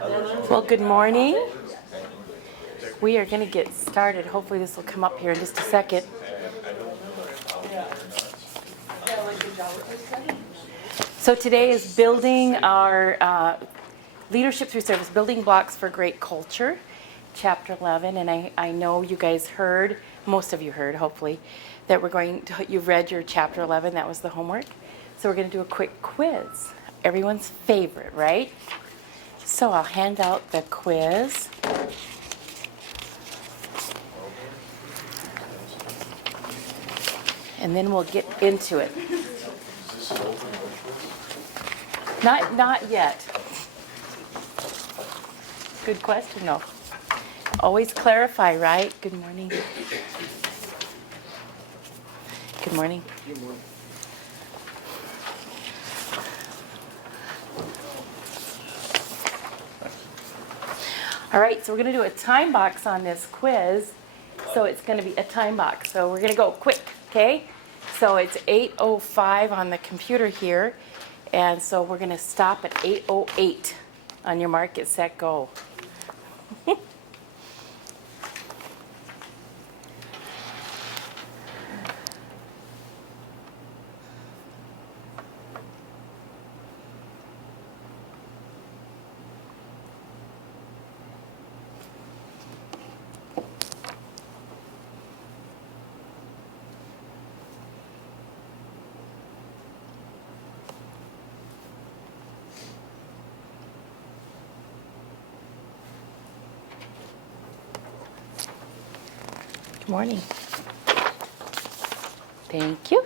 Well, good morning. We are going to get started. Hopefully this will come up here in just a second. So today is building our leadership through service, building blocks for great culture, chapter 11. And I know you guys heard, most of you heard, hopefully, that you've read your chapter 11. That was the homework. So we're going to do a quick quiz. Everyone's favorite, right? So I'll hand out the quiz. And then we'll get into it. Not yet. Good question, though. Always clarify, right? Good morning. Good morning. Good morning. All right, so we're going to do a time box on this quiz. So it's going to be a time box. So we're going to go quick, okay? So it's 8:05 on the computer here. And so we're going to stop at 8:08 on your mark, get set, go. Good morning. Thank you.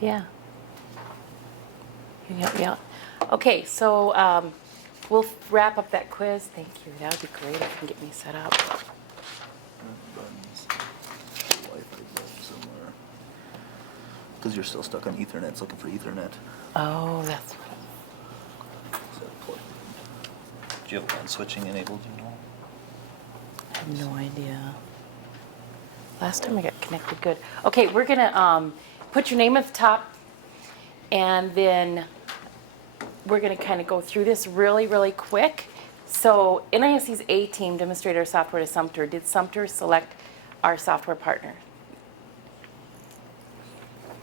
Yeah. Can you help me out? Okay, so we'll wrap up that quiz. Thank you. That would be great if you can get me set up. Because you're still stuck on Ethernet. It's looking for Ethernet. Oh, that's what. Do you have LAN switching enabled? You know? I have no idea. Last time I got connected good. Okay, we're going to put your name at the top and then we're going to kind of go through this really, really quick. So NISC's A team demonstrated our software to Sumter. Did Sumter select our software partner?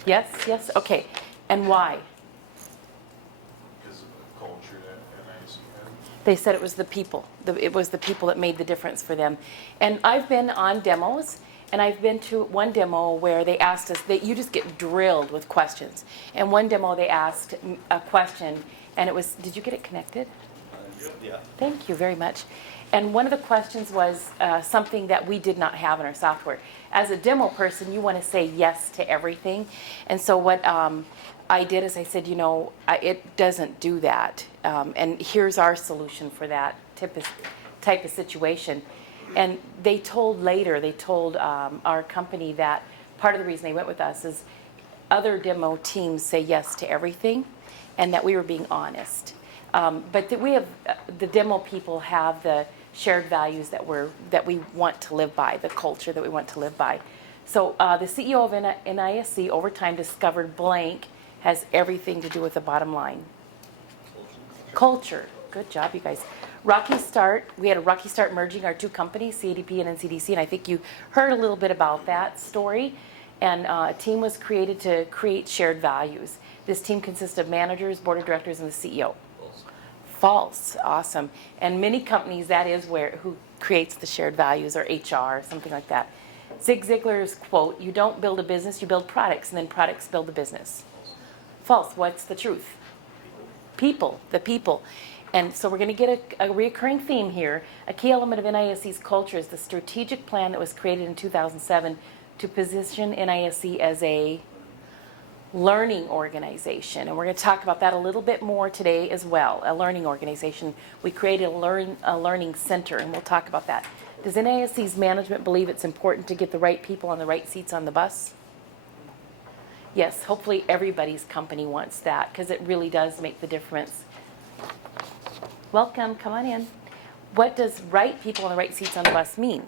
Yes, yes, okay. And why? Because of the culture that NISC had. They said it was the people. It was the people that made the difference for them. And I've been on demos, and I've been to one demo where they asked us, that you just get drilled with questions. And one demo they asked a question, and it was, did you get it connected? Yeah. Thank you very much. And one of the questions was something that we did not have in our software. As a demo person, you want to say yes to everything. And so what I did is I said, it doesn't do that. And here's our solution for that type of situation. And they told our company that part of the reason they went with us is other demo teams say yes to everything, and that we were being honest. But that we have, the demo people have the shared values that we want to live by, the culture that we want to live by. So the CEO of NISC over time discovered blank has everything to do with the bottom line. Culture. Good job, you guys. Rocky start. We had a rocky start merging our two companies, CADP and NCDC, and I think you heard a little bit about that story. And a team was created to create shared values. This team consists of managers, board of directors, and the CEO. False. Awesome. And many companies, that is who creates the shared values, or HR, something like that. Zig Ziglar's quote, you don't build a business, you build products, and then products build a business. False. What's the truth? People. The people. And so we're going to get a recurring theme here. A key element of NISC's culture is the strategic plan that was created in 2007 to position NISC as a learning organization. And we're going to talk about that a little bit more today as well, a learning organization. We created a learning center, and we'll talk about that. Does NISC's management believe it's important to get the right people on the right seats on the bus? Yes, hopefully everybody's company wants that, because it really does make the difference. Welcome, come on in. What does right people on the right seats on the bus mean?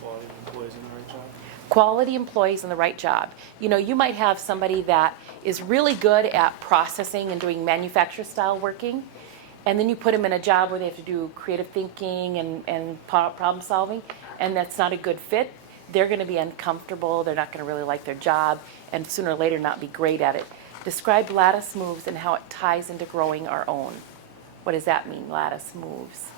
Quality employees in the right job. Quality employees in the right job. You might have somebody that is really good at processing and doing manufacturer style working, and then you put them in a job where they have to do creative thinking and problem solving, and that's not a good fit. They're going to be uncomfortable, they're not going to really like their job, and sooner or later not be great at it. Describe lattice moves and how it ties into growing our own. What does that mean, lattice moves?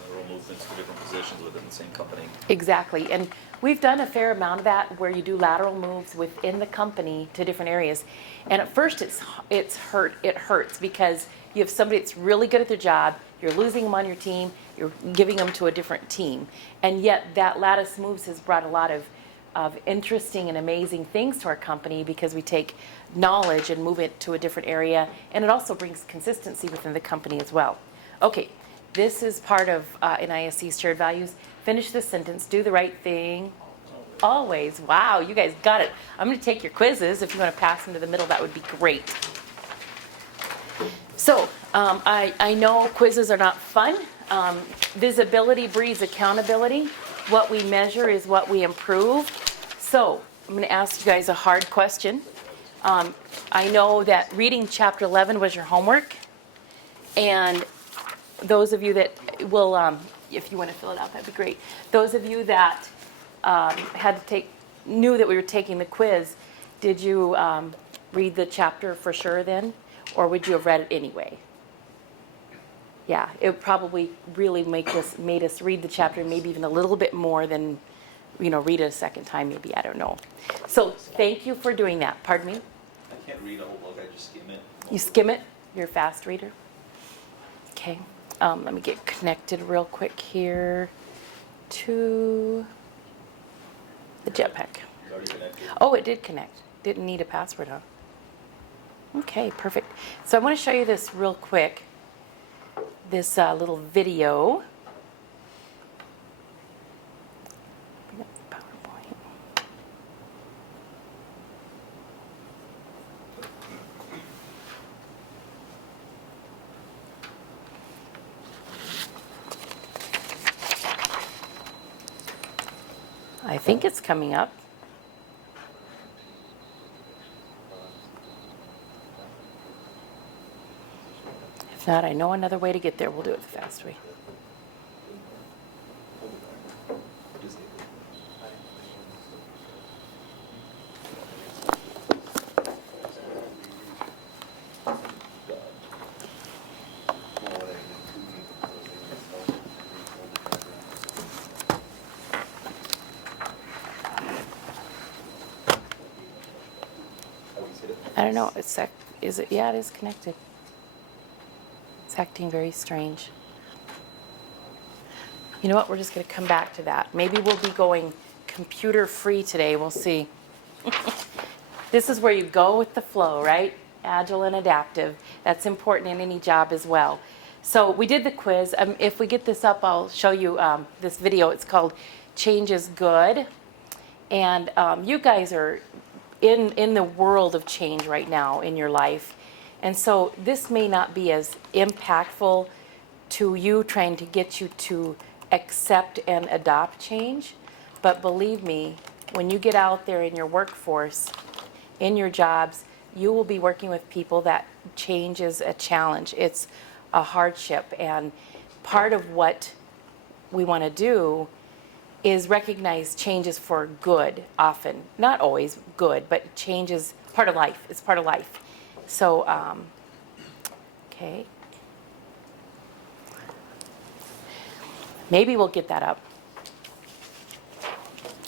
Lateral movements to different positions within the same company. Exactly, and we've done a fair amount of that where you do lateral moves within the company to different areas. And at first it hurts because you have somebody that's really good at their job, you're losing them on your team, you're giving them to a different team. And yet that lattice moves has brought a lot of interesting and amazing things to our company because we take knowledge and move it to a different area, and it also brings consistency within the company as well. Okay, this is part of NISC's shared values. Finish this sentence, do the right thing. Always. Wow, you guys got it. I'm going to take your quizzes. If you want to pass them to the middle, that would be great. So, I know quizzes are not fun. Visibility breeds accountability. What we measure is what we improve. So, I'm going to ask you guys a hard question. I know that reading chapter 11 was your homework. And those of you that will, if you want to fill it out, that'd be great. Those of you that knew that we were taking the quiz, did you read the chapter for sure then? Or would you have read it anyway? Yeah, it probably really made us read the chapter maybe even a little bit more than, read it a second time maybe, I don't know. So thank you for doing that. Pardon me? I can't read a whole book, I just skim it. You skim it? You're a fast reader? Okay, let me get connected real quick here to the jetpack. It's already connected. Oh, it did connect. Didn't need a password, huh? Okay, perfect. So I want to show you this real quick, this little video. Bring up the PowerPoint. I think it's coming up. not, I know another way to get there. We'll do it the fast way. I don't know. Is it? Yeah, it is connected. It's acting very strange. You know what? We're just going to come back to that. Maybe we'll be going computer free today. We'll see. This is where you go with the flow, right? Agile and adaptive. That's important in any job as well. So we did the quiz. If we get this up, I'll show you this video. It's called Change is Good. And you guys are in the world of change right now in your life. And so this may not be as impactful to you trying to get you to accept and adopt change. But believe me, when you get out there in your workforce, in your jobs, you will be working with people that change is a challenge. It's a hardship. And part of what we want to do is recognize changes for good often. Not always good, but change is part of life. It's part of life. So, okay. Maybe we'll get that up.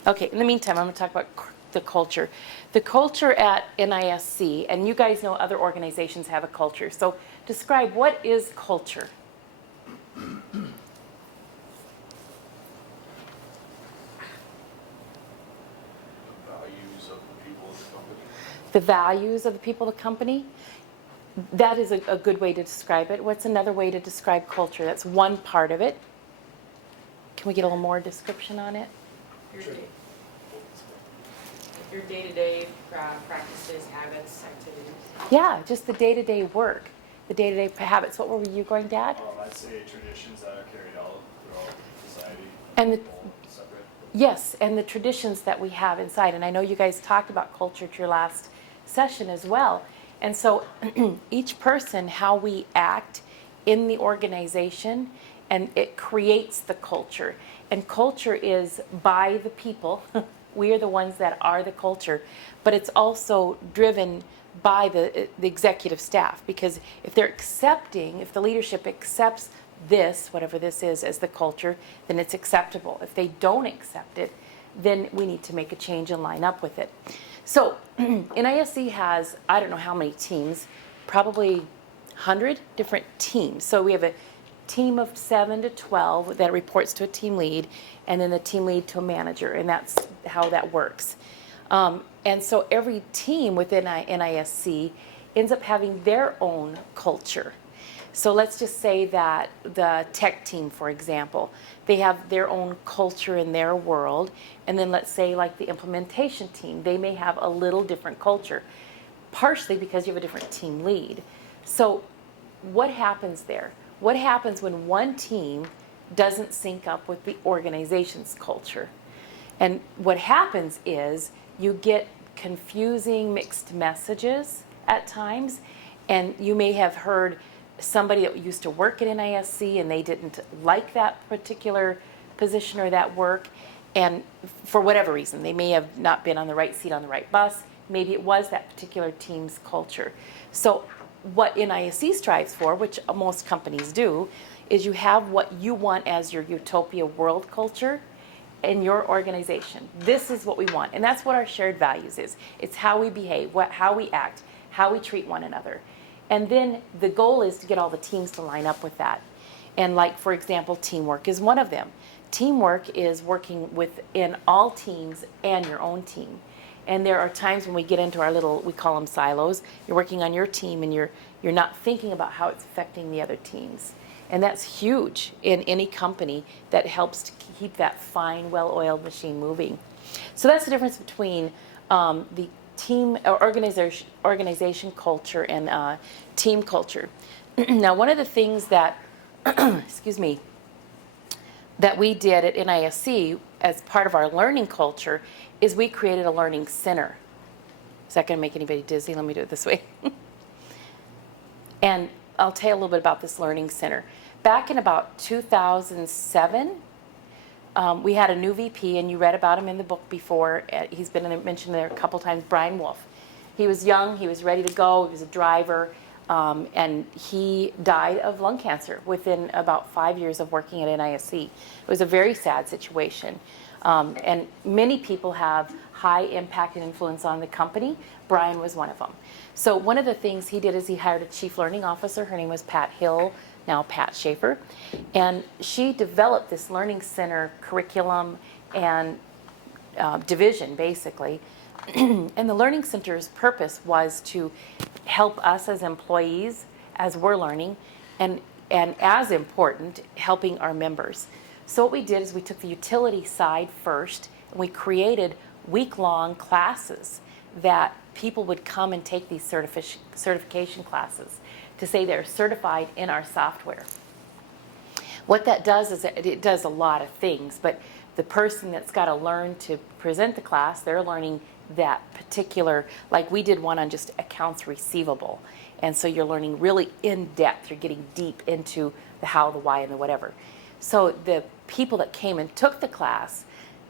Okay, in the meantime, I'm going to talk about the culture. The culture at NISC, and you guys know other organizations have a culture. So describe, what is culture? The values of the people of the company. That is a good way to describe it. What's another way to describe culture? That's one part of it. Can we get a little more description on it? Your day-to-day practices, habits, activities. Yeah, just the day-to-day work, the day-to-day habits. What were you going, Dad? I'd say traditions that are carried out throughout society. And all separate. yes, and the traditions that we have inside. And I know you guys talked about culture at your last session as well. And so each person, how we act in the organization, and it creates the culture. And culture is by the people. We are the ones that are the culture. But it's also driven by the executive staff. Because if they're accepting, if the leadership accepts this, whatever this is, as the culture, then it's acceptable. If they don't accept it, then we need to make a change and line up with it. So NISC has, I don't know how many teams, probably 100 different teams. So we have a team of 7 to 12 that reports to a team lead, and then the team lead to a manager, and that's how that works. And so every team within NISC ends up having their own culture. So let's just say that the tech team, for example, they have their own culture in their world. And then let's say like the implementation team, they may have a little different culture, partially because you have a different team lead. So what happens there? What happens when one team doesn't sync up with the organization's culture? And what happens is you get confusing mixed messages at times, and you may have heard somebody that used to work at NISC and they didn't like that particular position or that work, and for whatever reason, they may have not been on the right seat on the right bus. Maybe it was that particular team's culture. So what NISC strives for, which most companies do, is you have what you want as your utopia world culture in your organization. This is what we want, and that's what our shared values is. It's how we behave, how we act, how we treat one another. And then the goal is to get all the teams to line up with that. And like, for example, teamwork is one of them. Teamwork is working within all teams and your own team. And there are times when we get into our little, we call them silos. You're working on your team and you're not thinking about how it's affecting the other teams. And that's huge in any company that helps to keep that fine, well-oiled machine moving. So that's the difference between the team or organization culture and team culture. Now, one of the things that, excuse me, that we did at NISC as part of our learning culture is we created a learning center. Is that going to make anybody dizzy? Let me do it this way. And I'll tell you a little bit about this Learning Center. Back in about 2007, we had a new VP, and you read about him in the book before. He's been mentioned there a couple times, Brian Wolf. He was young, he was ready to go, he was a driver, and he died of lung cancer within about 5 years of working at NISC. It was a very sad situation. And many people have high impact and influence on the company. Brian was one of them. So one of the things he did is he hired a chief learning officer. Her name was Pat Hill, now Pat Schaefer. And she developed this learning center curriculum and division, basically. And the learning center's purpose was to help us as employees as we're learning, and as important, helping our members. So what we did is we took the utility side first, and we created week-long classes that people would come and take these certification classes to say they're certified in our software. What that does is it does a lot of things, but the person that's got to learn to present the class, they're learning that particular, like we did one on just accounts receivable. And so you're learning really in depth, you're getting deep into the how, the why, and the whatever. So the people that came and took the class,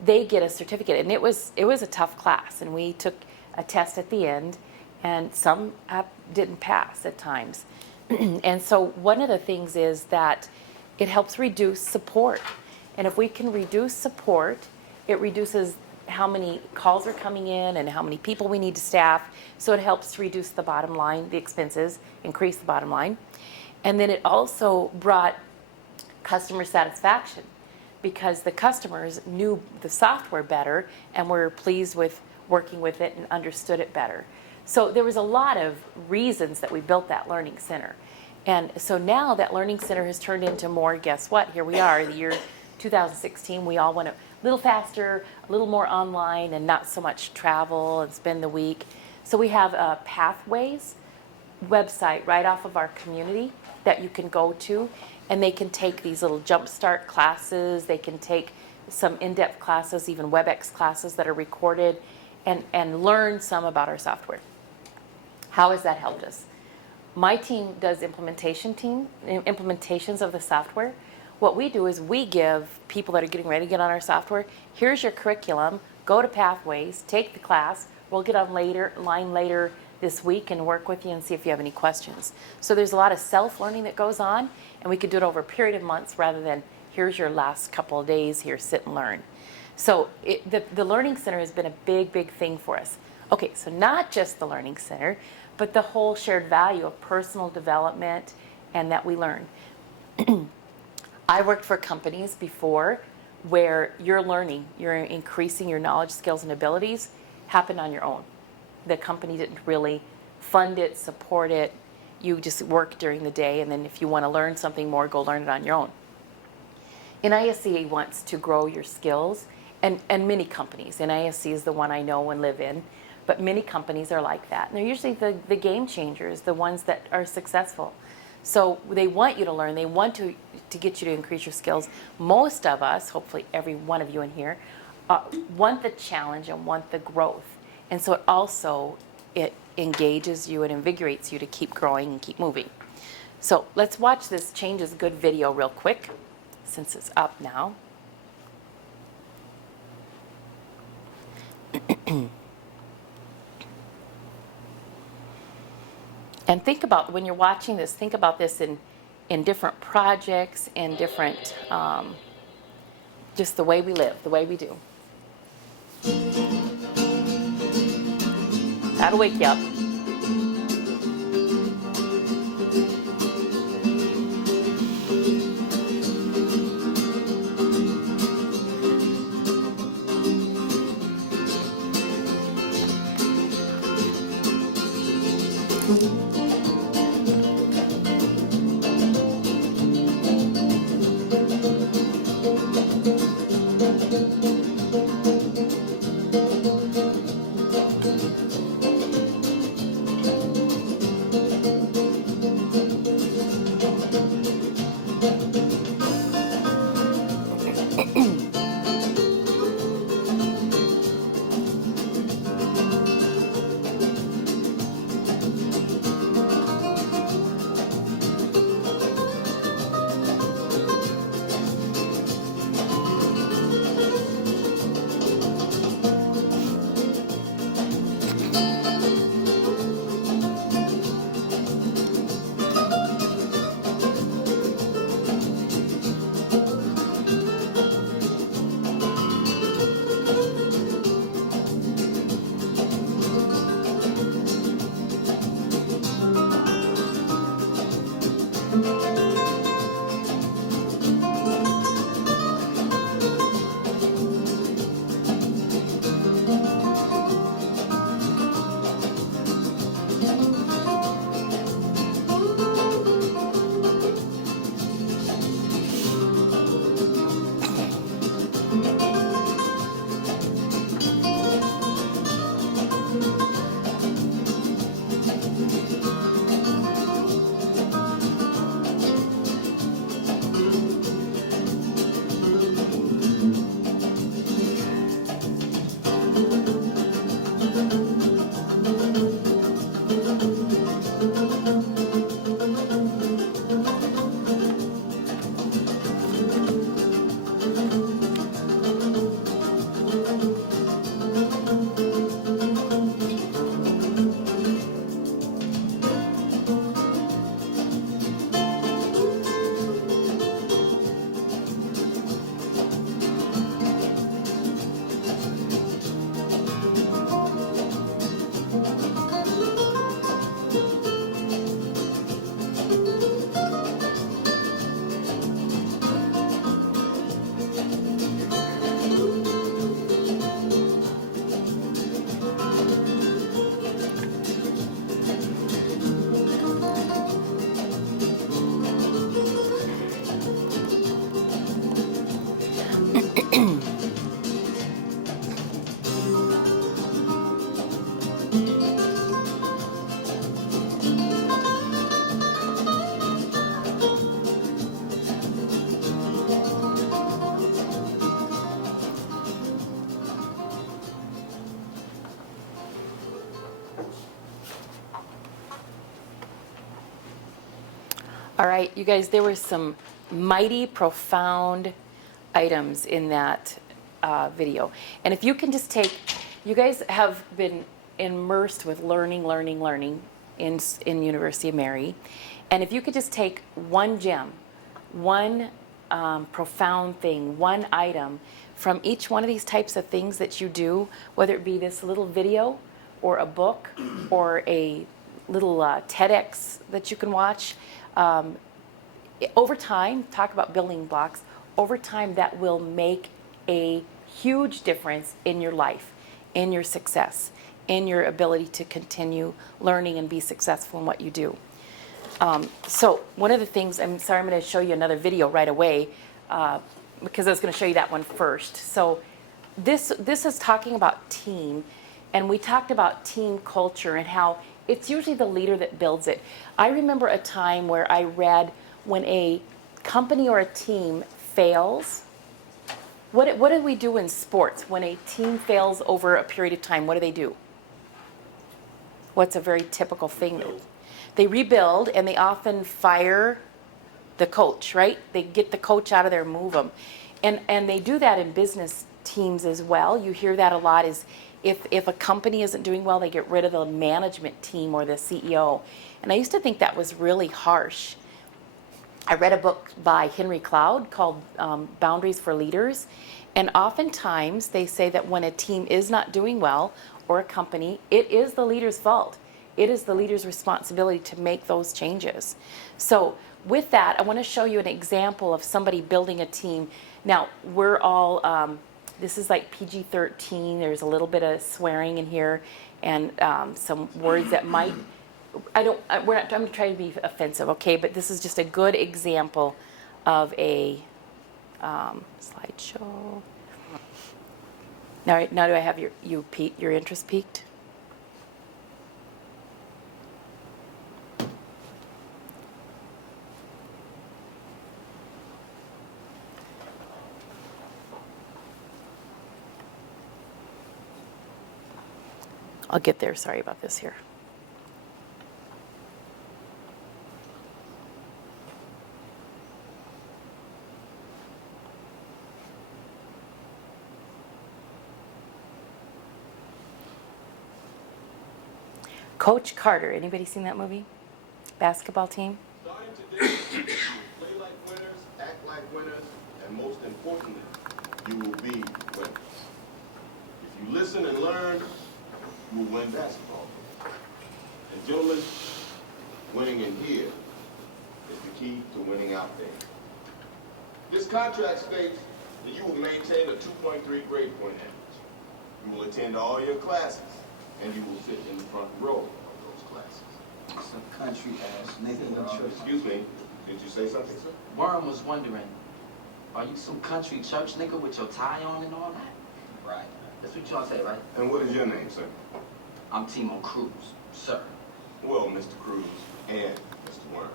they get a certificate, and it was a tough class, and we took a test at the end, and some didn't pass at times. And so one of the things is that it helps reduce support. And if we can reduce support, it reduces how many calls are coming in and how many people we need to staff. So it helps to reduce the bottom line, the expenses, increase the bottom line. And then it also brought customer satisfaction, because the customers knew the software better and were pleased with working with it and understood it better. So there was a lot of reasons that we built that Learning Center. And so now that Learning Center has turned into more, guess what, here we are, the year 2016, we all want a little faster, a little more online, and not so much travel and spend the week. So we have a Pathways website right off of our community that you can go to, and they can take these little jumpstart classes, they can take some in-depth classes, even WebEx classes that are recorded, and learn some about our software. How has that helped us? My team does implementations of the software. What we do is we give people that are getting ready to get on our software, here's your curriculum, go to Pathways, take the class, we'll get online later this week and work with you and see if you have any questions. So there's a lot of self-learning that goes on, and we could do it over a period of months rather than here's your last couple of days, here, sit and learn. So the Learning Center has been a big, big thing for us. Okay, so not just the Learning Center, but the whole shared value of personal development and that we learn. I worked for companies before where you're learning, you're increasing your knowledge, skills, and abilities happened on your own. The company didn't really fund it, support it. You just work during the day, and then if you want to learn something more, go learn it on your own. NISC wants to grow your skills, and many companies. NISC is the one I know and live in, but many companies are like that. And they're usually the game changers, the ones that are successful. So they want you to learn. They want to get you to increase your skills. Most of us, hopefully every one of you in here, want the challenge and want the growth. And so it engages you and invigorates you to keep growing and keep moving. So let's watch this Change is Good video real quick, since it's up now. And think about, when you're watching this, think about this in different projects and different, just the way we live, the way we do. That'll wake you up. All right, you guys, there were some mighty profound items in that video. And if you can just take, you guys have been immersed with learning in University of Mary. And if you could just take one gem, one profound thing, one item from each one of these types of things that you do, whether it be this little video or a book or a little TEDx that you can watch, over time, talk about building blocks, over time that will make a huge difference in your life, in your success, in your ability to continue learning and be successful in what you do. So one of the things, I'm sorry, I'm going to show you another video right away because I was going to show you that one first. So this is talking about team, and we talked about team culture and how it's usually the leader that builds it. I remember a time where I read when a company or a team fails, what do we do in sports? When a team fails over a period of time, what do they do? What's a very typical thing? They rebuild, and they often fire the coach, right? They get the coach out of there, move them. And they do that in business teams as well. You hear that a lot is if a company isn't doing well, they get rid of the management team or the CEO. And I used to think that was really harsh. I read a book by Henry Cloud called Boundaries for Leaders. And oftentimes they say that when a team is not doing well or a company, it is the leader's fault. It is the leader's responsibility to make those changes. So with that, I want to show you an example of somebody building a team. Now, we're all, this is like PG-13. There's a little bit of swearing in here and some words that might, I'm going to try to be offensive, okay? But this is just a good example of a slideshow. Now do I have your interest peaked? I'll get there. Sorry about this here. Coach Carter. Anybody seen that movie? Basketball team? Starting today, play like winners, act like winners, and most importantly, you will be winners. If you listen and learn, you will win basketball. And gentlemen, winning in here is the key to winning out there. This contract states that you will maintain a 2.3 grade point average. You will attend all your classes, and you will sit in the front row of those classes. Some country ass nigga. Excuse me, did you say something, sir? Worm was wondering, are you some country church nigga with your tie on and all that? Right. That's what y'all say, right? And what is your name, sir? I'm Timo Cruz, sir. Well, Mr. Cruz and Mr. Worm,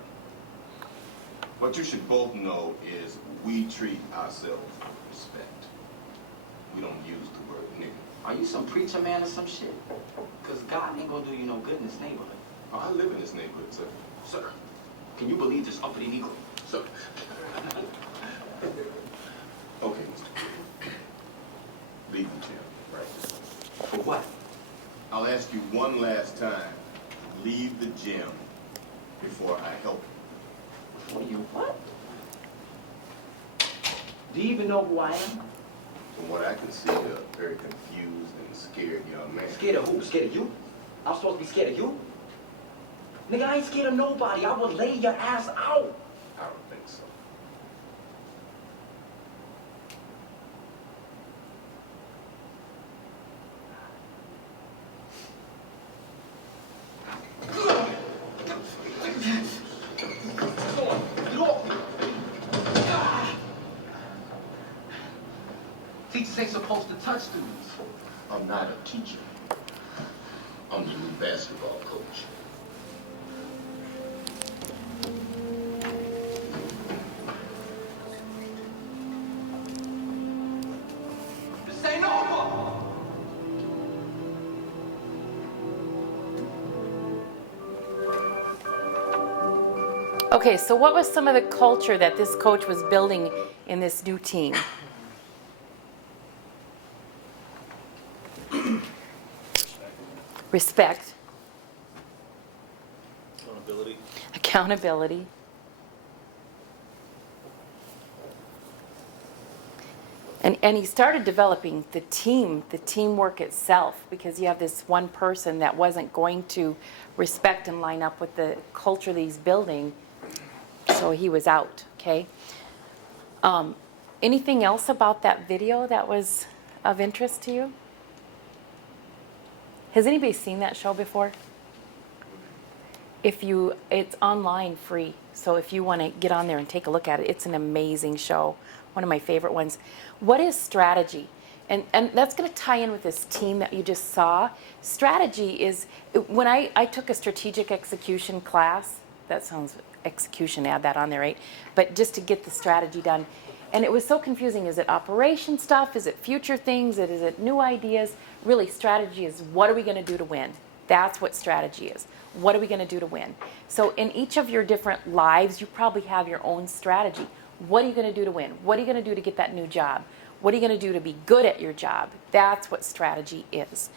what you should both know is we treat ourselves with respect. We don't use the word nigga. Are you some preacher man or some shit? Because God ain't gonna do you no good in this neighborhood. Oh, I live in this neighborhood, sir. Sir, can you believe this uppity Negro? Sir. Okay, Mr. Cruz. Leave the chair right this way. For what? I'll ask you one last time to leave the gym before I help you. For you what? Do you even know who I am? From what I can see, you're a very confused and scared young man. Scared of who? Scared of you? I'm supposed to be scared of you? Nigga, I ain't scared of nobody. I will lay your ass out. I don't think so. Teachers ain't supposed to touch students. I'm not a teacher. I'm the new basketball coach. This ain't over. Okay, so what was some of the culture that this coach was building in this new team? Respect, Accountability. accountability, and he started developing the teamwork itself, because you have this one person that wasn't going to respect and line up with the culture that he's building, so he was out, okay? Anything else about that video that was of interest to you? Has anybody seen that show before? It's online free, so if you want to get on there and take a look at it, it's an amazing show, one of my favorite ones. What is strategy? And that's going to tie in with this team that you just saw. Strategy is, when I took a strategic execution class, that sounds, execution, add that on there, right? But just to get the strategy done. And it was so confusing. Is it operation stuff? Is it future things? Is it new ideas? Really, strategy is, what are we going to do to win? That's what strategy is. What are we going to do to win? So in each of your different lives, you probably have your own strategy. What are you going to do to win? What are you going to do to get that new job? What are you going to do to be good at your job? That's what strategy is.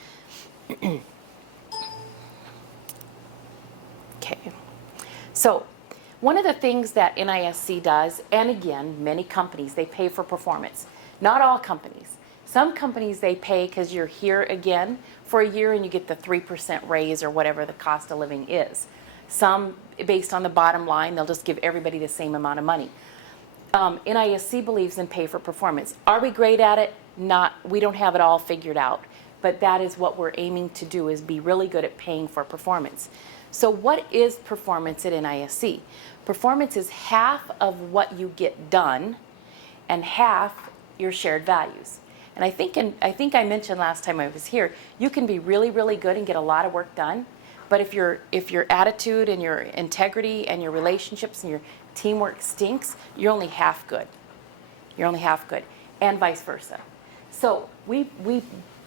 Okay. So one of the things that NISC does, and again, many companies, they pay for performance. Not all companies. Some companies, they pay because you're here again for a year and you get the 3% raise or whatever the cost of living is. Some, based on the bottom line, they'll just give everybody the same amount of money. NISC believes in pay for performance. Are we great at it? Not. We don't have it all figured out. But that is what we're aiming to do, is be really good at paying for performance. So what is performance at NISC? Performance is half of what you get done and half your shared values. And I think I mentioned last time I was here, you can be really, really good and get a lot of work done. But if your attitude and your integrity and your relationships and your teamwork stinks, you're only half good. You're only half good, and vice versa. So we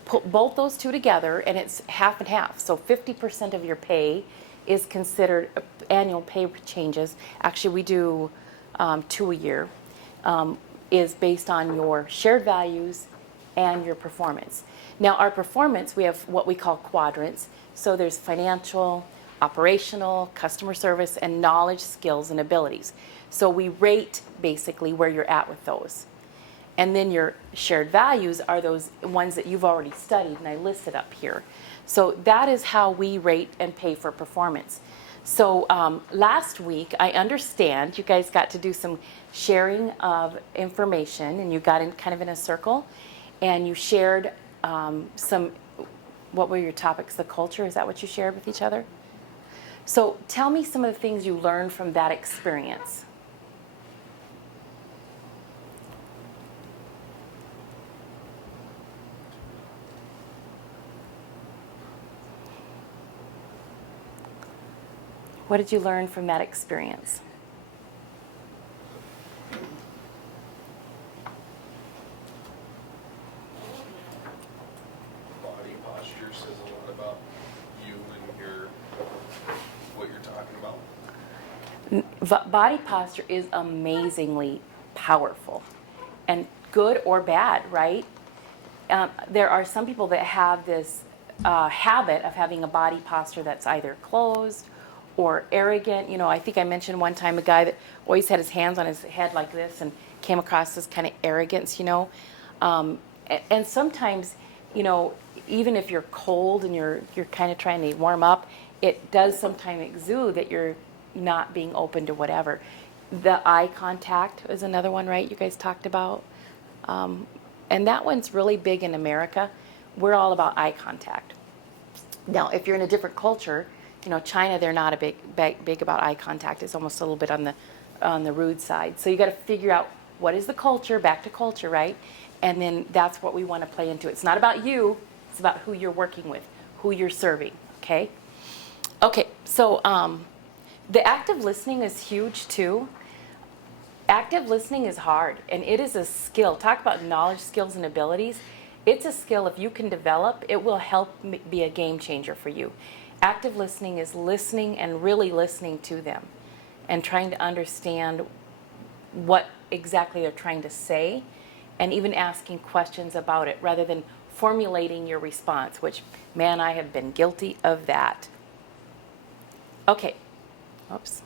put both those two together, and it's half and half. So 50% of your pay is considered annual pay changes. Actually, we do 2 a year. Is based on your shared values and your performance. Now, our performance, we have what we call quadrants. So there's financial, operational, customer service, and knowledge, skills, and abilities. So we rate basically where you're at with those. And then your shared values are those ones that you've already studied, and I listed up here. So that is how we rate and pay for performance. So last week, I understand you guys got to do some sharing of information, and you got in kind of in a circle, and you shared some, what were your topics? The culture, is that what you shared with each other? So tell me some of the things you learned from that experience. What did you learn from that experience? Body posture says a lot about you and what you're talking about. Body posture is amazingly powerful, and good or bad, right? There are some people that have this habit of having a body posture that's either closed or arrogant. You know, I think I mentioned one time a guy that always had his hands on his head like this and came across this kind of arrogance, you know. And sometimes, you know, even if you're cold and you're kind of trying to warm up, it does sometimes exude that you're not being open to whatever. The eye contact is another one, right? You guys talked about. And that one's really big in America. We're all about eye contact. Now, if you're in a different culture, you know, China, they're not a big about eye contact. It's almost a little bit on the rude side. So you got to figure out what is the culture, back to culture, right? And then that's what we want to play into. It's not about you. It's about who you're working with, who you're serving, okay? Okay, so the active listening is huge too. Active listening is hard, and it is a skill. Talk about knowledge, skills, and abilities. It's a skill, if you can develop, it will help be a game changer for you. Active listening is listening and really listening to them. and trying to understand what exactly they're trying to say, and even asking questions about it rather than formulating your response, which, man, I have been guilty of that. Okay. Oops.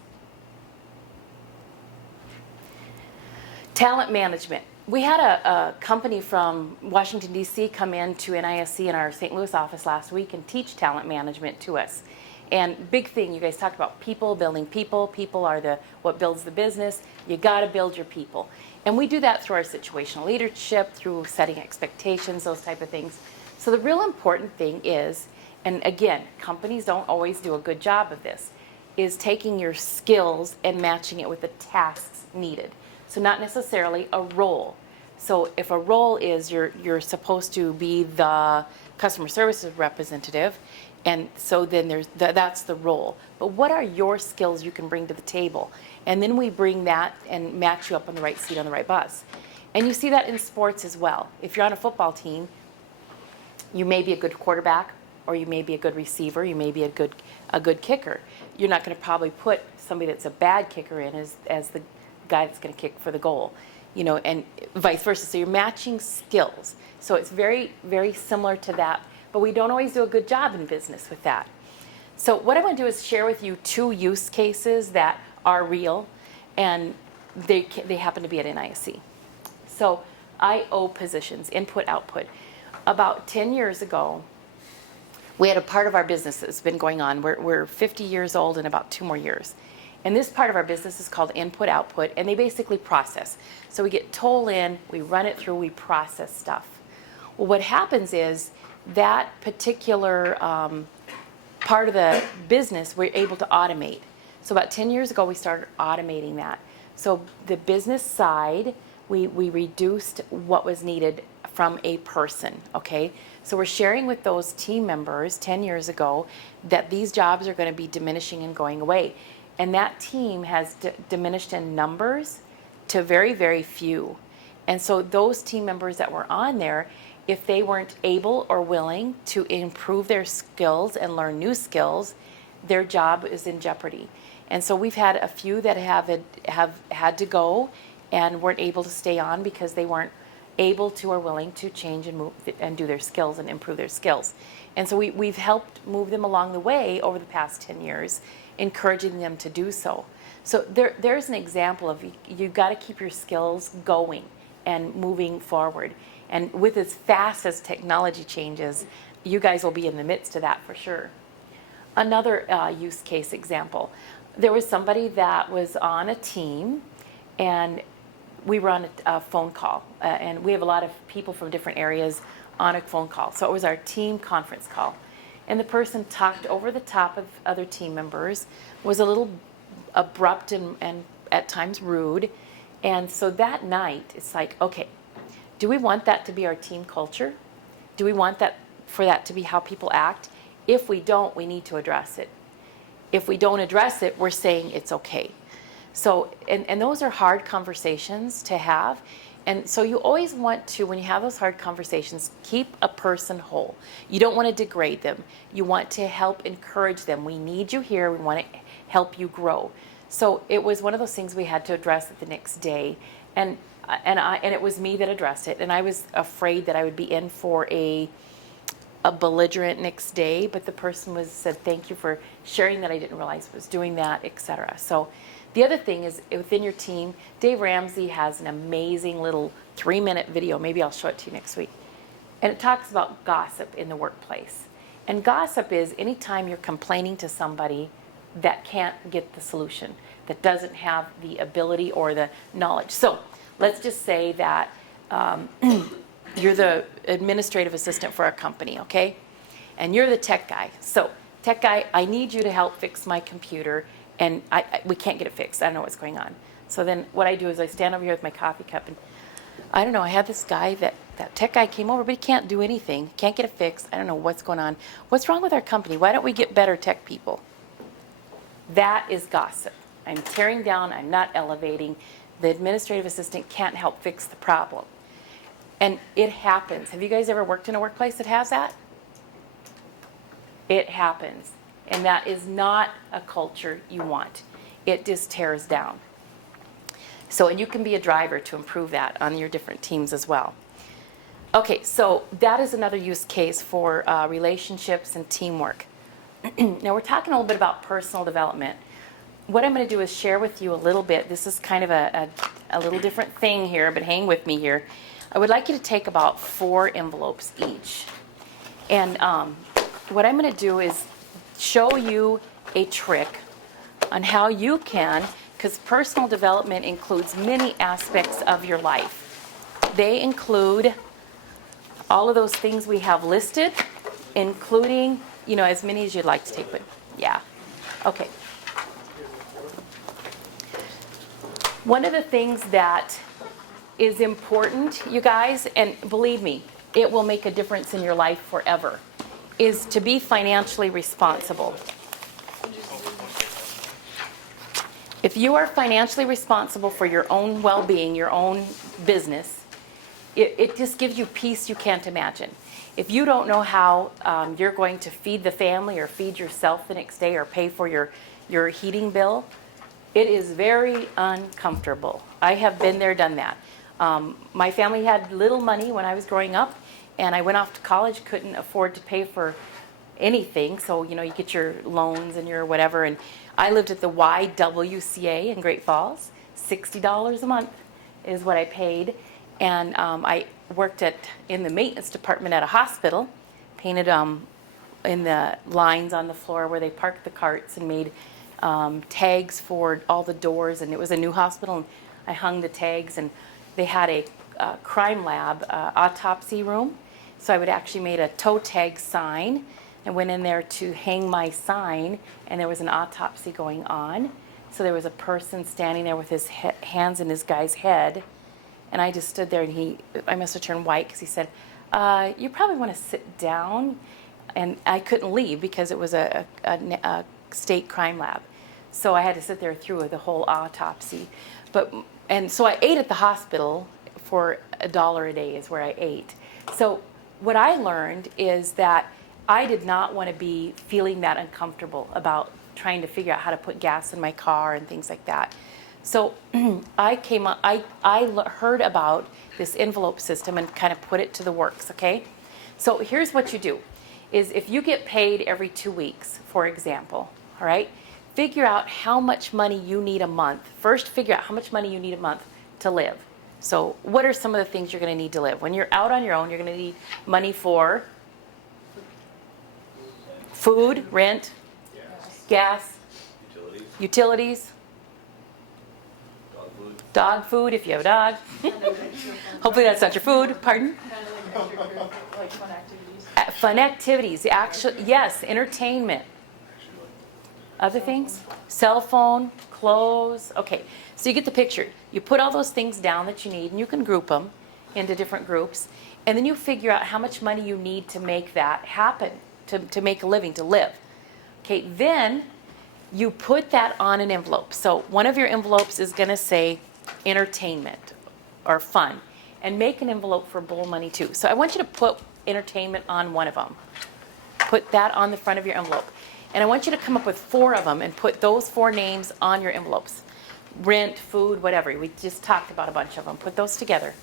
Talent management. We had a company from Washington, D.C. come in to NISC in our St. Louis office last week and teach talent management to us. And big thing, you guys talked about people, building people. People are what builds the business. You got to build your people. And we do that through our situational leadership, through setting expectations, those type of things. So the real important thing is, and again, companies don't always do a good job of this, is taking your skills and matching it with the tasks needed. So not necessarily a role. So if a role is you're supposed to be the customer services representative, and so then that's the role. But what are your skills you can bring to the table? And then we bring that and match you up on the right seat on the right bus. And you see that in sports as well. If you're on a football team, you may be a good quarterback, or you may be a good receiver, you may be a good kicker. You're not going to probably put somebody that's a bad kicker in as the guy that's going to kick for the goal, and vice versa. So you're matching skills. So it's very, very similar to that, but we don't always do a good job in business with that. So what I want to do is share with you 2 use cases that are real, and they happen to be at NISC. So IO positions, input, output. About 10 years ago, we had a part of our business that's been going on. We're 50 years old in about 2 more years. And this part of our business is called input, output, and they basically process. So we get toll in, we run it through, we process stuff. Well, what happens is that particular part of the business we're able to automate. So about 10 years ago, we started automating that. So the business side, we reduced what was needed from a person, okay? So we're sharing with those team members 10 years ago that these jobs are going to be diminishing and going away. And that team has diminished in numbers to very, very few. And so those team members that were on there, if they weren't able or willing to improve their skills and learn new skills, their job is in jeopardy. And so we've had a few that have had to go and weren't able to stay on because they weren't able to or willing to change and move and do their skills and improve their skills. And so we've helped move them along the way over the past 10 years, encouraging them to do so. So there's an example of you've got to keep your skills going and moving forward. And with as fast as technology changes, you guys will be in the midst of that for sure. Another use case example, there was somebody that was on a team, and we were on a phone call, and we have a lot of people from different areas on a phone call. So it was our team conference call. And the person talked over the top of other team members, was a little abrupt and at times rude. And so that night, it's like, okay, do we want that to be our team culture? Do we want that for that to be how people act? If we don't, we need to address it. If we don't address it, we're saying it's okay. So, and those are hard conversations to have. And so you always want to, when you have those hard conversations, keep a person whole. You don't want to degrade them. You want to help encourage them. We need you here. We want to help you grow. So it was one of those things we had to address it the next day. And it was me that addressed it. And I was afraid that I would be in for a belligerent next day, but the person said, thank you for sharing that. I didn't realize I was doing that, etc. So the other thing is within your team, Dave Ramsey has an amazing little 3-minute video. Maybe I'll show it to you next week. And it talks about gossip in the workplace. And gossip is anytime you're complaining to somebody that can't get the solution, that doesn't have the ability or the knowledge. So let's just say that you're the administrative assistant for a company, okay? And you're the tech guy. So tech guy, I need you to help fix my computer, and we can't get it fixed. I don't know what's going on. So then what I do is I stand over here with my coffee cup, and I don't know, I have this guy, that tech guy came over, but he can't do anything, can't get it fixed. I don't know what's going on. What's wrong with our company? Why don't we get better tech people? That is gossip. I'm tearing down, I'm not elevating. The administrative assistant can't help fix the problem. And it happens. Have you guys ever worked in a workplace that has that? It happens. And that is not a culture you want. it just tears down. So, and you can be a driver to improve that on your different teams as well. Okay, so that is another use case for relationships and teamwork. Now we're talking a little bit about personal development. What I'm going to do is share with you a little bit. This is kind of a little different thing here, but hang with me here. I would like you to take about 4 envelopes each. And what I'm going to do is show you a trick on how you can, because personal development includes many aspects of your life. They include all of those things we have listed, including, you know, as many as you'd like to take, but yeah. Okay. One of the things that is important, you guys, and believe me, it will make a difference in your life forever, is to be financially responsible. If you are financially responsible for your own well-being, your own business, it just gives you peace you can't imagine. If you don't know how you're going to feed the family or feed yourself the next day or pay for your heating bill, it is very uncomfortable. I have been there, done that. My family had little money when I was growing up, and I went off to college, couldn't afford to pay for anything. So, you know, you get your loans and your whatever. And I lived at the YWCA in Great Falls. $60 a month is what I paid. And I worked in the maintenance department at a hospital, painted in the lines on the floor where they parked the carts and made tags for all the doors. And it was a new hospital, and I hung the tags. And they had a crime lab autopsy room. So I would actually made a toe tag sign and went in there to hang my sign, and there was an autopsy going on. So there was a person standing there with his hands in his guy's head, and I just stood there, and I must have turned white because he said, you probably want to sit down. And I couldn't leave because it was a state crime lab. So I had to sit there through the whole autopsy. And so I ate at the hospital for $1 a day is where I ate. So what I learned is that I did not want to be feeling that uncomfortable about trying to figure out how to put gas in my car and things like that. So I heard about this envelope system and kind of put it to the works, okay? So here's what you do, is if you get paid every 2 weeks, for example, all right, figure out how much money you need a month. First, figure out how much money you need a month to live. So what are some of the things you're going to need to live? When you're out on your own, you're going to need money for food, rent, gas, utilities, dog food if you have a dog. Hopefully that's not your food. Pardon? Like fun activities. Fun activities. Actually, yes, entertainment. Other things? Cell phone, clothes. Okay, so you get the picture. You put all those things down that you need, and you can group them into different groups. And then you figure out how much money you need to make that happen, to make a living, to live. Okay, then you put that on an envelope. So one of your envelopes is going to say entertainment or fun. And make an envelope for bull money too. So I want you to put entertainment on one of them. Put that on the front of your envelope. And I want you to come up with 4 of them and put those 4 names on your envelopes. Rent, food, whatever. We just talked about a bunch of them. Put those together.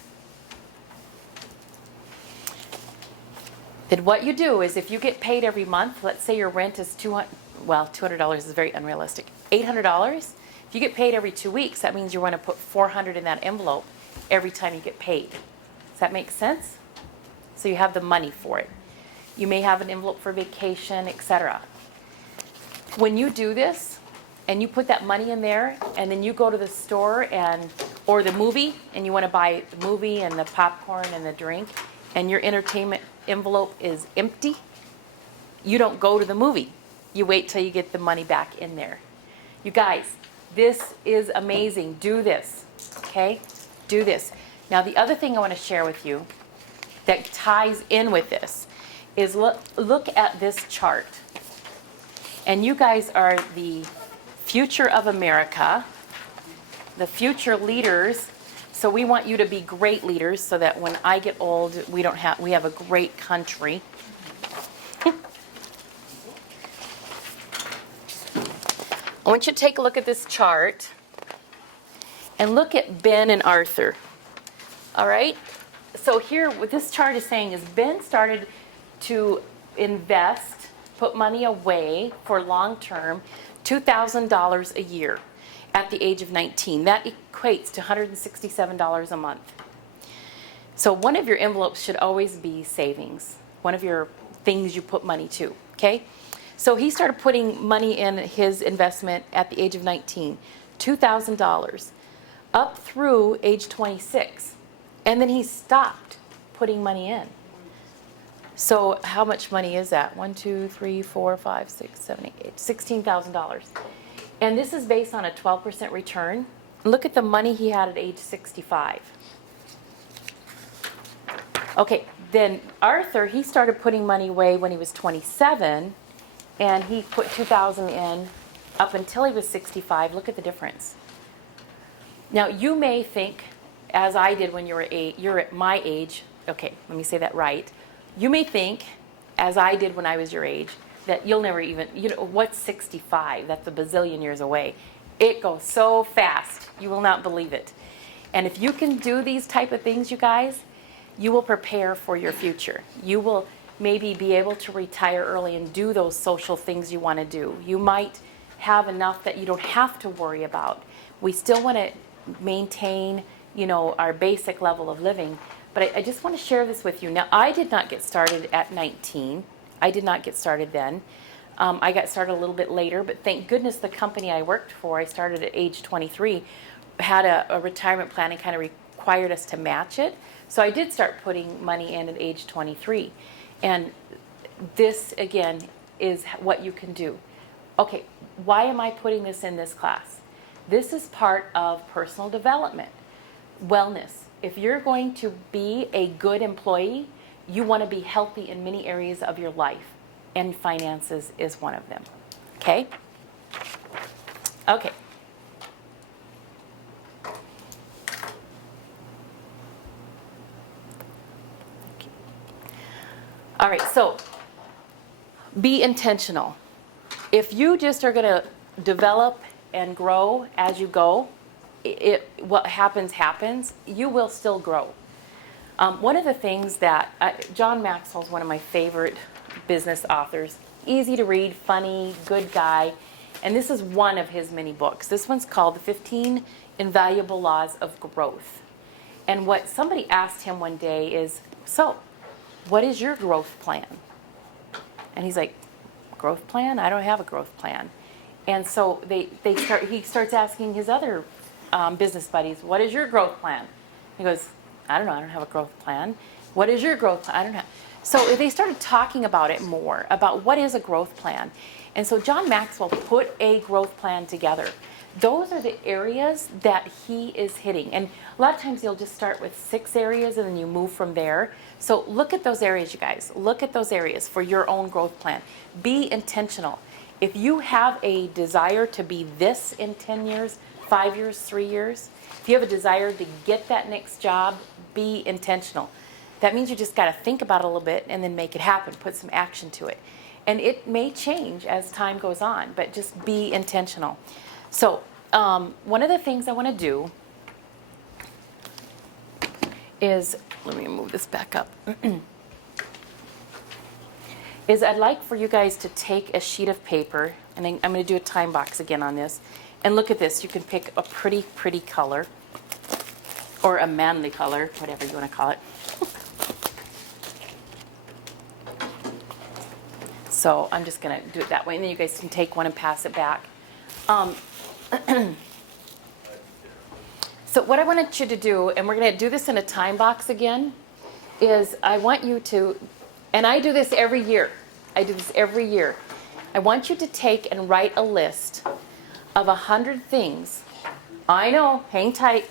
Then what you do is if you get paid every month, let's say your rent is $200 is very unrealistic. $800, if you get paid every 2 weeks, that means you want to put $400 in that envelope every time you get paid. Does that make sense? So you have the money for it. You may have an envelope for vacation, etc. When you do this and you put that money in there and then you go to the store or the movie and you want to buy the movie and the popcorn and the drink and your entertainment envelope is empty, you don't go to the movie. You wait till you get the money back in there. You guys, this is amazing. Do this, okay? Do this. Now the other thing I want to share with you that ties in with this is look at this chart. And you guys are the future of America, the future leaders. So we want you to be great leaders so that when I get old, we have a great country. want you to take a look at this chart and look at Ben and Arthur. All right? So here, what this chart is saying is Ben started to invest, put money away for long-term, $2,000 a year at the age of 19. That equates to $167 a month. So one of your envelopes should always be savings, one of your things you put money to, okay? So he started putting money in his investment at the age of 19, $2,000, up through age 26. And then he stopped putting money in. So how much money is that? 1, 2, 3, 4, 5, 6, 7, 8, 8, $16,000. And this is based on a 12% return. Look at the money he had at age 65. Okay, then Arthur, he started putting money away when he was 27, and he put $2,000 in up until he was 65. Look at the difference. Now, you may think, as I did when you're at my age, okay, let me say that right. You may think, as I did when I was your age, that you'll never even, what's 65? That's a bazillion years away. It goes so fast, you will not believe it. And if you can do these type of things, you guys, you will prepare for your future. You will maybe be able to retire early and do those social things you want to do. You might have enough that you don't have to worry about. We still want to maintain, our basic level of living. But I just want to share this with you. Now, I did not get started at 19. I did not get started then. I got started a little bit later, but thank goodness the company I worked for, I started at age 23, had a retirement plan and kind of required us to match it. So I did start putting money in at age 23. And this, again, is what you can do. Okay, why am I putting this in this class? This is part of personal development, wellness. If you're going to be a good employee, you want to be healthy in many areas of your life, and finances is one of them. Okay? Okay. All right, so be intentional. If you just are going to develop and grow as you go, what happens, you will still grow. One of the things that, John Maxwell is one of my favorite business authors. Easy to read, funny, good guy. And this is one of his many books. This one's called The 15 Invaluable Laws of Growth. And what somebody asked him one day is, so, what is your growth plan? And he's like, growth plan? I don't have a growth plan. And so he starts asking his other business buddies, what is your growth plan? He goes, I don't know, I don't have a growth plan. What is your growth plan? I don't have. So they started talking about it more, about what is a growth plan. And so John Maxwell put a growth plan together. Those are the areas that he is hitting. And a lot of times you'll just start with 6 areas and then you move from there. So look at those areas, you guys. Look at those areas for your own growth plan. Be intentional. If you have a desire to be this in 10 years, 5 years, 3 years, if you have a desire to get that next job, be intentional. That means you just got to think about it a little bit and then make it happen, put some action to it. And it may change as time goes on, but just be intentional. So one of the things I want to do is, let me move this back up, is I'd like for you guys to take a sheet of paper, and I'm going to do a time box again on this, and look at this. You can pick a pretty, pretty color, or a manly color, whatever you want to call it. So I'm just going to do it that way, and then you guys can take one and pass it back. So what I wanted you to do, and we're going to do this in a time box again, is I want you to, and I do this every year. I do this every year. I want you to take and write a list of 100 things. I know, hang tight.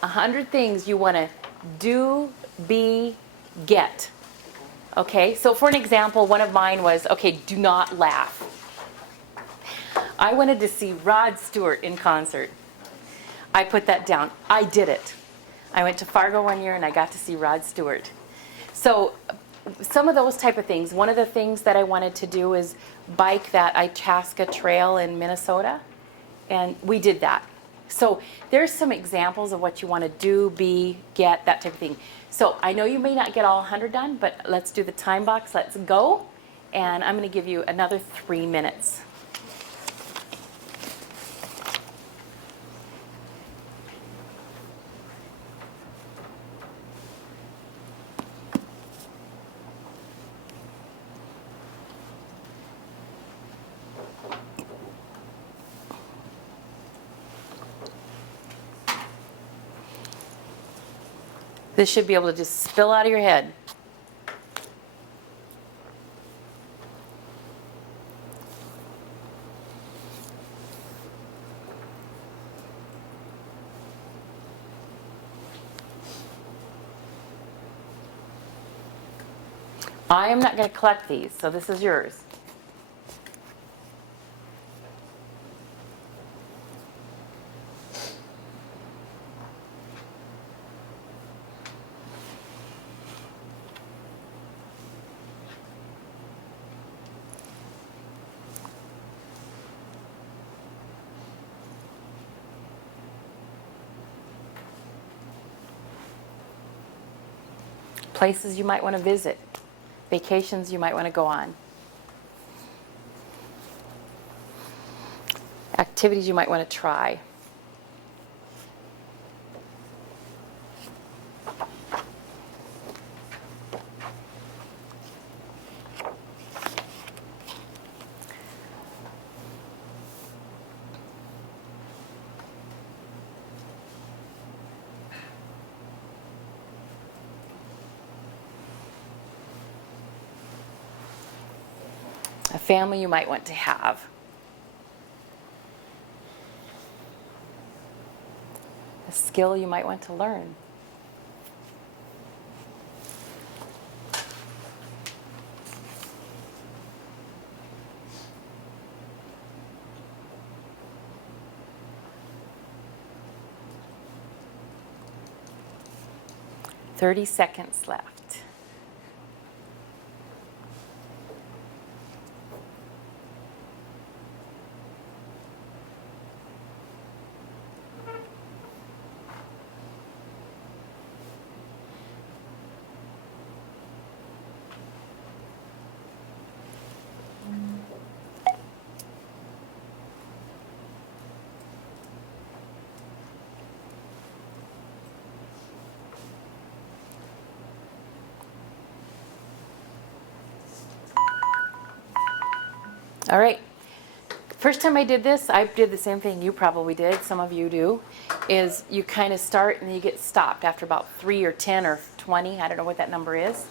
100 things you want to do, be, get. Okay, so for an example, one of mine was, okay, do not laugh. I wanted to see Rod Stewart in concert. I put that down. I did it. I went to Fargo one year and I got to see Rod Stewart. So some of those type of things. One of the things that I wanted to do is bike that Itasca Trail in Minnesota, and we did that. So there's some examples of what you want to do, be, get, that type of thing. So I know you may not get all 100 done, but let's do the time box. Let's go. And I'm going to give you another 3 minutes. This should be able to just spill out of your head. I am not going to collect these, so this is yours. Places you might want to visit, vacations you might want to go on, activities you might want to try. A family you might want to have. A skill you might want to learn. "30 seconds left. All right. First time I did this, I did the same thing you probably did, some of you do, is you kind of start and you get stopped after about 3 or 10 or 20, I don't know what that number is.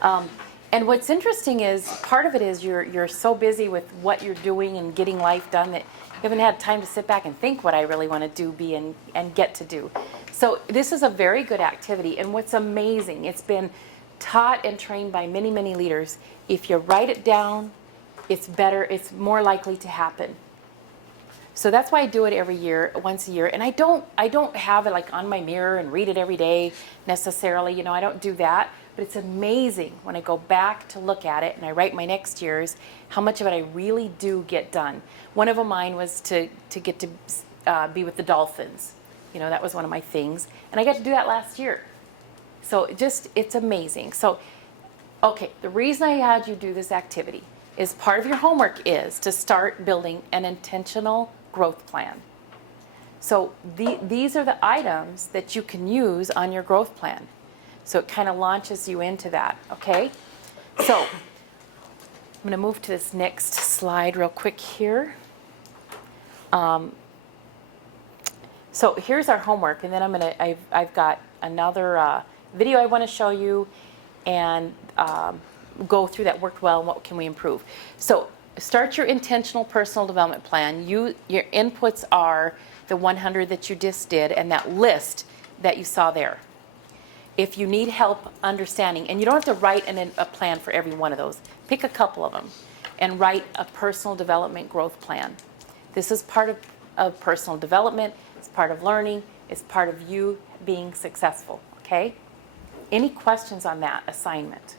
And what's interesting is, part of it is you're so busy with what you're doing and getting life done that you haven't had time to sit back and think what I really want to do, be, and get to do. So this is a very good activity, and what's amazing, it's been taught and trained by many, many leaders. If you write it down, it's better, it's more likely to happen. So that's why I do it every year, once a year. And I don't have it like on my mirror and read it every day necessarily, I don't do that. But it's amazing when I go back to look at it and I write my next year's, how much of it I really do get done. One of mine was to get to be with the dolphins. That was one of my things. And I got to do that last year. So it's amazing. So, okay, the reason I had you do this activity is part of your homework is to start building an intentional growth plan. So these are the items that you can use on your growth plan. So it kind of launches you into that, okay? So I'm going to move to this next slide real quick here. So here's our homework, and then I've got another video I want to show you, and go through that worked well and what can we improve. So start your intentional personal development plan. Your inputs are the 100 that you just did and that list that you saw there. If you need help understanding, and you don't have to write a plan for every one of those, pick a couple of them and write a personal development growth plan. This is part of personal development, it's part of learning, it's part of you being successful, okay? Any questions on that assignment?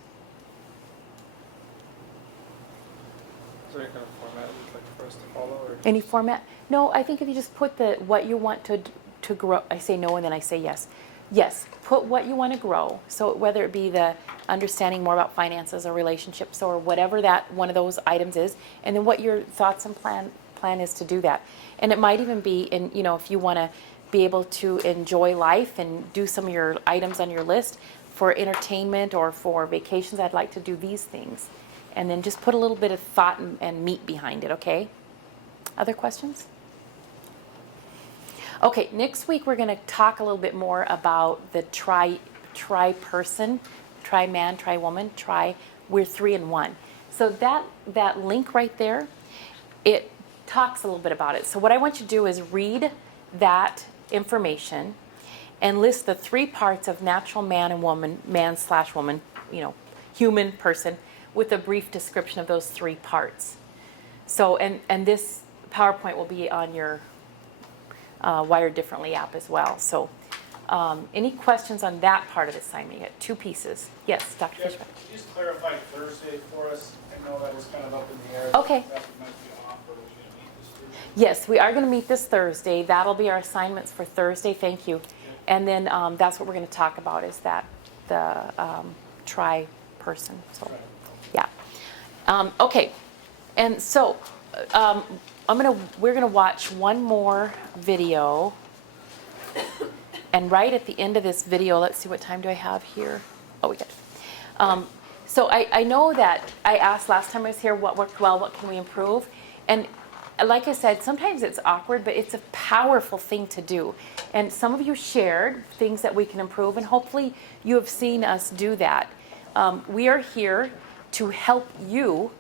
Is there any kind of format you'd like for us to follow? Or Any format? No, I think if you just put what you want to grow, I say no and then I say yes. Yes, put what you want to grow. So whether it be the understanding more about finances or relationships or whatever that one of those items is, and then what your thoughts and plan is to do that. And it might even be in, if you want to be able to enjoy life and do some of your items on your list for entertainment or for vacations, I'd like to do these things. And then just put a little bit of thought and meat behind it, okay? Other questions? Okay, next week we're going to talk a little bit more about the tri-person, tri-man, tri-woman, we're 3 in 1. So that link right there, it talks a little bit about it. So what I want you to do is read that information and list the 3 parts of natural man and woman, man/woman, human person, with a brief description of those 3 parts. So, and this PowerPoint will be on your Wired Differently app as well. So, any questions on that part of the assignment? You got 2 pieces. Yes, Dr. Jeff, Fishback. could you just clarify Thursday for us? I know that was kind of up in the air. Okay. That might be off, or we should meet this Thursday. Yes, we are going to meet this Thursday. That'll be our assignments for Thursday. Thank you. And then that's what we're going to talk about is that the tri-person. So, yeah. Okay. And so we're gonna watch one more video, and right at the end of this video, let's see, what time do I have here? Oh, we got. So I know that I asked last time I was here what worked well, what can we improve, and like I said, sometimes it's awkward, but it's a powerful thing to do. And some of you shared things that we can improve, and hopefully you have seen us do that. We are here to help you.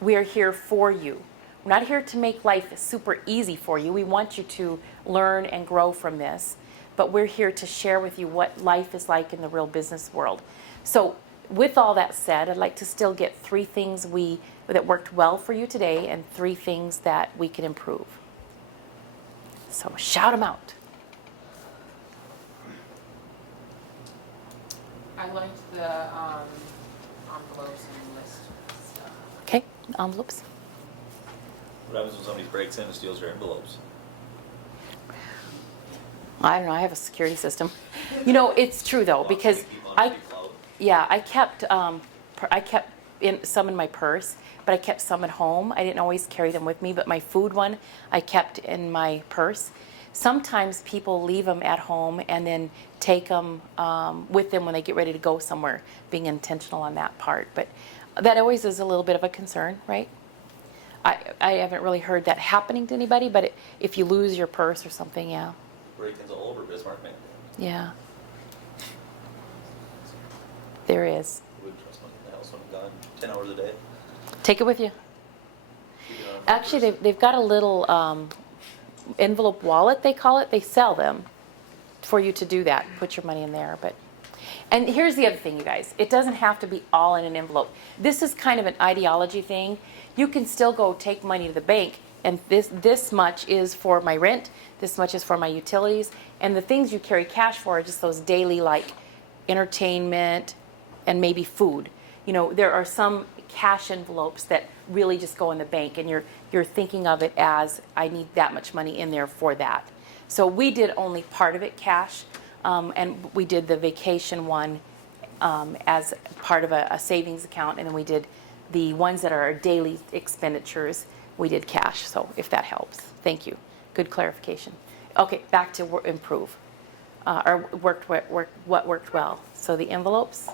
We are here for you. We're not here to make life super easy for you. We want you to learn and grow from this, but we're here to share with you what life is like in the real business world. So with all that said, I'd like to still get 3 things that worked well for you today and 3 things that we can improve. So shout them out. I liked the envelopes and list stuff. Okay, envelopes. What happens when somebody breaks in and steals your envelopes? I don't know, I have a security system. It's true though, because I kept some in my purse, but I kept some at home. I didn't always carry them with me, but my food one I kept in my purse. Sometimes people leave them at home and then take them with them when they get ready to go somewhere, being intentional on that part. But that always is a little bit of a concern, right? I haven't really heard that happening to anybody, but if you lose your purse or something, yeah. Break-ins all over Bismarck, man. Yeah. There is. I wouldn't trust money in the house when I'm gone 10 hours a day. Take it with you. Keep it on my Actually, purse. they've got a little envelope wallet, they call it. They sell them for you to do that. Put your money in there. And here's the other thing, you guys. It doesn't have to be all in an envelope. This is kind of an ideology thing. You can still go take money to the bank, and this much is for my rent, this much is for my utilities, and the things you carry cash for are just those daily, like entertainment and maybe food. There are some cash envelopes that really just go in the bank, and you're thinking of it as, I need that much money in there for that. So we did only part of it cash, and we did the vacation one as part of a savings account, and then we did the ones that are our daily expenditures, we did cash. So if that helps, thank you. Good clarification. Okay, back to improve, or what worked well. So the envelopes.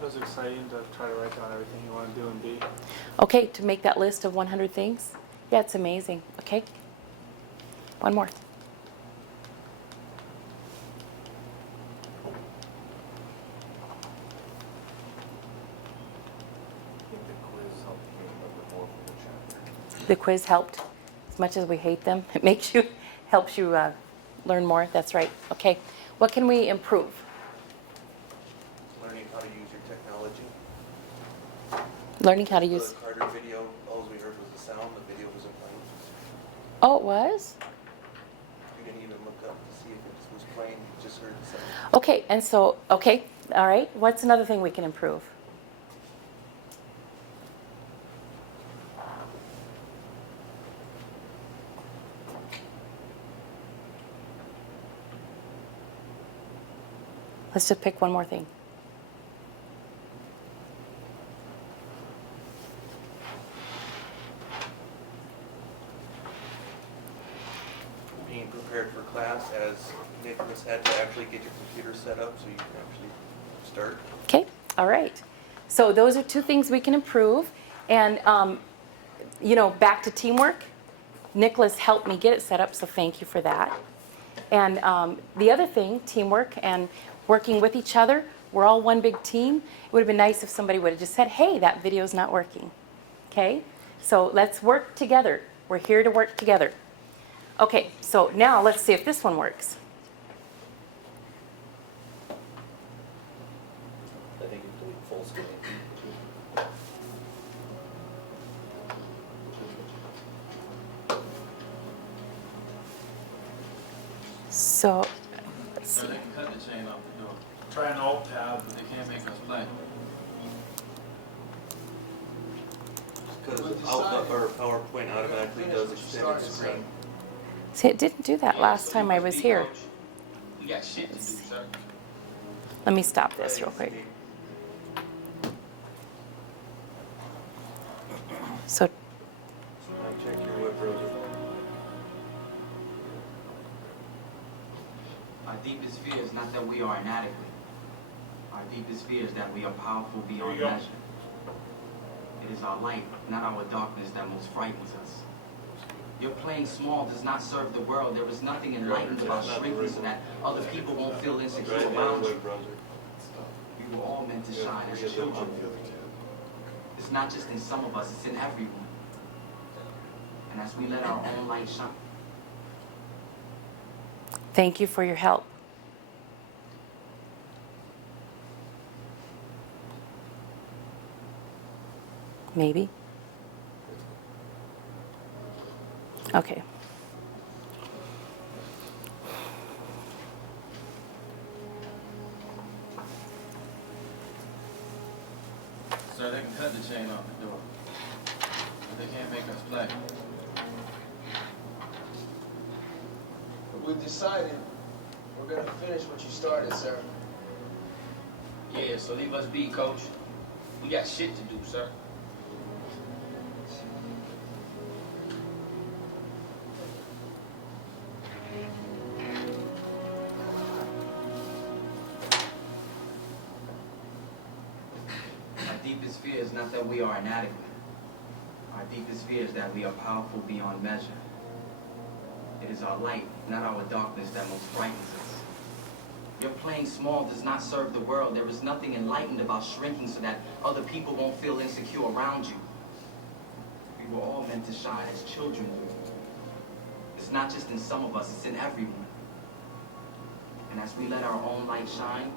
it was exciting to try to write down everything you want to do and be. Okay, to make that list of 100 things. Yeah, it's amazing. Okay. One more. The quiz helped. As much as we hate them, it helps you learn more. That's right. Okay. What can we improve? Learning how to use your technology. Learning how to use. The Carter video, all we heard was the sound, the video wasn't playing. Oh, it was? You didn't even look up to see if it was playing, you just heard the sound. Okay, and so, okay, all right. What's another thing we can improve? Let's just pick one more thing. Being prepared for class, as Nicholas had to actually get your computer set up so you can actually start. Okay, all right. So those are two things we can improve. And, back to teamwork. Nicholas helped me get it set up, so thank you for that. And the other thing, teamwork and working with each other, we're all one big team. It would have been nice if somebody would have just said, hey, that video's not working. Okay? So let's work together. We're here to work together. Okay, so now let's see if this one works. I think you delete full screen. So, let's So see. they can cut the chain off the door, Try an alt tab. but they can't make us play. Because Outlook or PowerPoint automatically does extended screen. See, it didn't do that last time I was here. We got shit to do, sir. Let me stop this real quick. So, Now check your web browser. Our deepest fear is not that we are inadequate. Our deepest fear is that we are powerful beyond There you go. measure. It is our light, not our darkness, that most frightens us. Your playing small does not serve the world. There is nothing enlightened about shrinking so that other people won't feel insecure Right now, around you. web browser. We were all meant to shine as children. It's not just in some of us, it's in everyone. And as we let our own light shine, thank you for your help. Maybe. Okay. sir, they can cut the chain off the door, but they can't make us play. We've decided we're gonna finish what you started, sir. Yeah, so leave us be, coach. We got shit to do, sir. Our deepest fear is not that we are inadequate. Our deepest fear is that we are powerful beyond measure. It is our light, not our darkness, that most frightens us. Your playing small does not serve the world. There is nothing enlightened about shrinking so that other people won't feel insecure around you. We were all meant to shine as children do. It's not just in some of us, it's in everyone. And as we let our own light shine,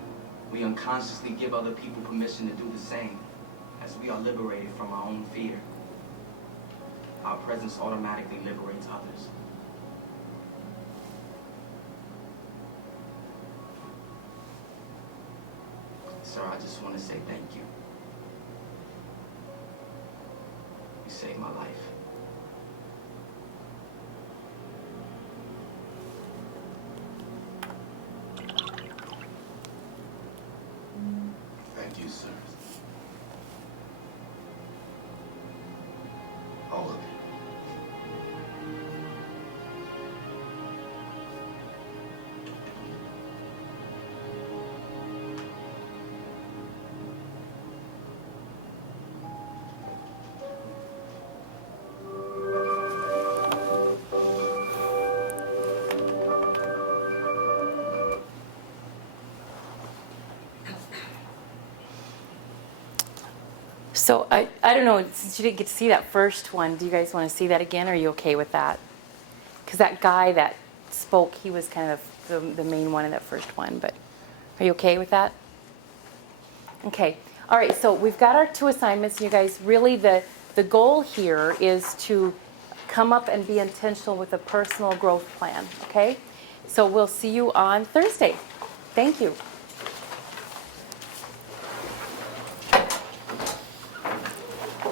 we unconsciously give other people permission to do the same, as we are liberated from our own fear. Our presence automatically liberates others. Sir, I just want to say thank you. You saved my life. Thank you, sir. All of you. So I don't know, since you didn't get to see that first one, do you guys want to see that again? Or are you okay with that? Because that guy that spoke, he was kind of the main one in that first one, but are you okay with that? Okay. All right, so we've got our 2 assignments. You guys, really the goal here is to come up and be intentional with a personal growth plan, okay? So we'll see you on Thursday. Thank you.